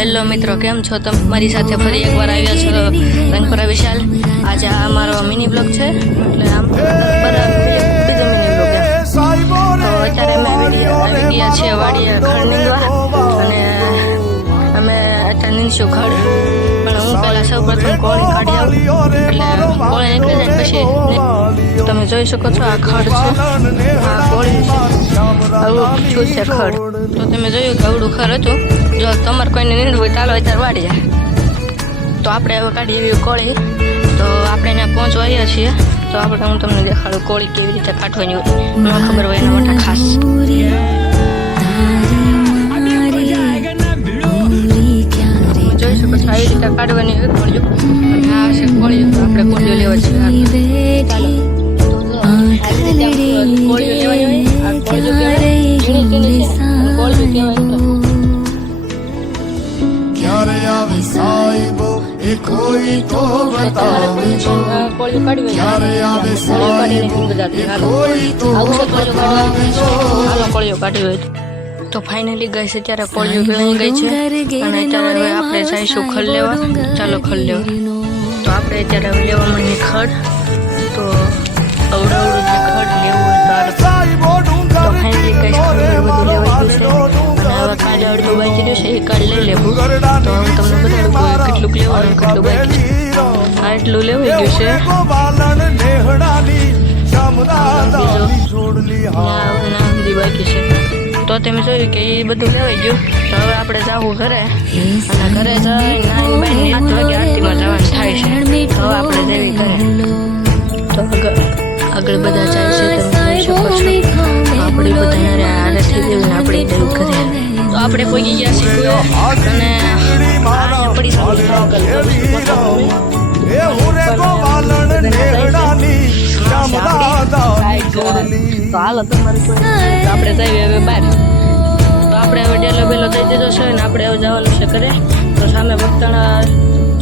Hello મિત્રો, કેમ છો તમે? મારી સાથે ફરી એકવાર આવ્યા છો રંગપરા વિશાલ. આજે આ અમારો મિની બ્લોગ છે, એટલે આમ બીજો મિની બ્લોગ એમ. તો અત્યારે અમે આવી ગયા છીએ વાડીએ ખડ નીંદવા, અને અમે અત્યારે નીંદશું ખડ. પણ હું પહેલાં સૌ પ્રથમ કોળી કાઢી આવું, એટલે કોળી નીકળી જાય પછી તમે જોઈ શકો છો આ ખડ છે, આ કોળી છે, આવું શું છે ખડ. તો તમે જોયું કે આવડું ખડ હતું. જો તમારે કોઈને નીંદવું હોય ચાલો અત્યારે વાડી જાય. તો આપણે હવે કાઢીએ એવી કોળી. તો આપણે ત્યાં પહોંચવા આવ્યા છીએ. તો આપણે હું તમને દેખાડું કોળી કેવી રીતે કાઢવાની હોય, મને ખબર હોય એના માટે ખાસ. જોઈ શકો છો આવી રીતે કાઢવાની હોય કોળીઓ. અને આ છે કોળીઓ. તો આપણે કોળીઓ લેવા છીએ. ચાલો કોળીઓ લેવાની હોય. આ કોળીઓ કહેવાય ઝીણી છે, કોળીઓ કહેવાય. कोई तो बतावे जो क्यारे आवे साईब कोई तो बतावे जो हालो कोळियो काढी હોય. તો ફાઇનલી ગાઈસ અત્યારે કોળીઓ પીવાની ગઈ છે, અને અત્યારે હવે આપણે જઈશું ખડ લેવા. ચાલો ખડ લેવા. તો આપણે અત્યારે હવે લેવા માંડી ખડ. તો અવડું જે ખડ લેવું હોય તો ફાઇનલી ગાઈસ ખડ બધું લેવાઈ ગયું છે, અને હવે કાલે અડધું બાકી રહ્યું છે એ કાલે લઈ લેવું. તો હું તમને બતાડું કેટલું લેવાનું કેટલું બાકી છે. આ એટલું લેવાઈ ગયું છે. બાકી છે. તો તમે જોયું કે એ બધું લેવાઈ ગયું. તો હવે આપણે જવું ઘરે, અને ઘરે જઈને 7 વાગે આરતીમાં જવાનું થાય છે. તો હવે આપણે જઈએ ઘરે. તો આગળ બધા જાય છે, તમે જોઈ શકો છો. આપણે બધાને આરતી દેવીને આપણે જવું ઘરે. તો આપણે પહોંચી ગયા છીએ, અને પડી તો હાલો તમારે આપણે જઈએ હવે બહાર. તો આપણે હવે ડેલો બેલો દઈ દીધો છે, અને આપણે હવે જવાનું છે ઘરે. તો સામે બગદાણા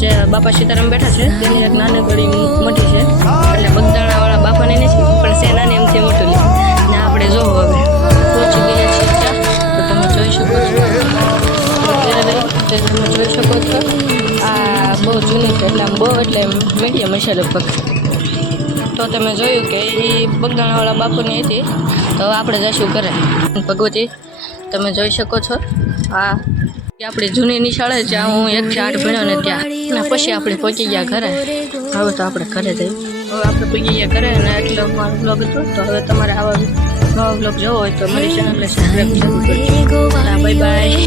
જે બાપા સીતારામ બેઠા છે તેની એક નાની ગળી મોટી છે, એટલે બગદાણાવાળા બાપાને નથી પણ છે નાની એમથી મોટું લે. ને આપણે જોવો હવે પહોંચી ગયા છીએ ત્યાં. તો તમે જોઈ શકો છો, તમે જોઈ શકો છો આ બહુ જૂની છે, એટલે આમ બહુ એટલે મીડિયમ હશે લગભગ. તો તમે જોયું કે એ બગદાણાવાળા બાપુની હતી. તો આપણે જઈશું ઘરે. ભગવતી તમે જોઈ શકો છો આ આપણી જૂની નિશાળે જ્યાં હું 1 થી 8 ભણ્યો ને ત્યાં. અને પછી આપણે પહોંચી ગયા ઘરે. હવે તો આપણે ઘરે જઈએ. હવે આપણે પહોંચી ગયા ઘરે, અને એટલો મારો બ્લોગ હતો. તો હવે તમારે આવા નવા બ્લોગ જોવો હોય તો મારી ચેનલને સબસ્ક્રાઈબ જરૂર કરજો. Bye bye.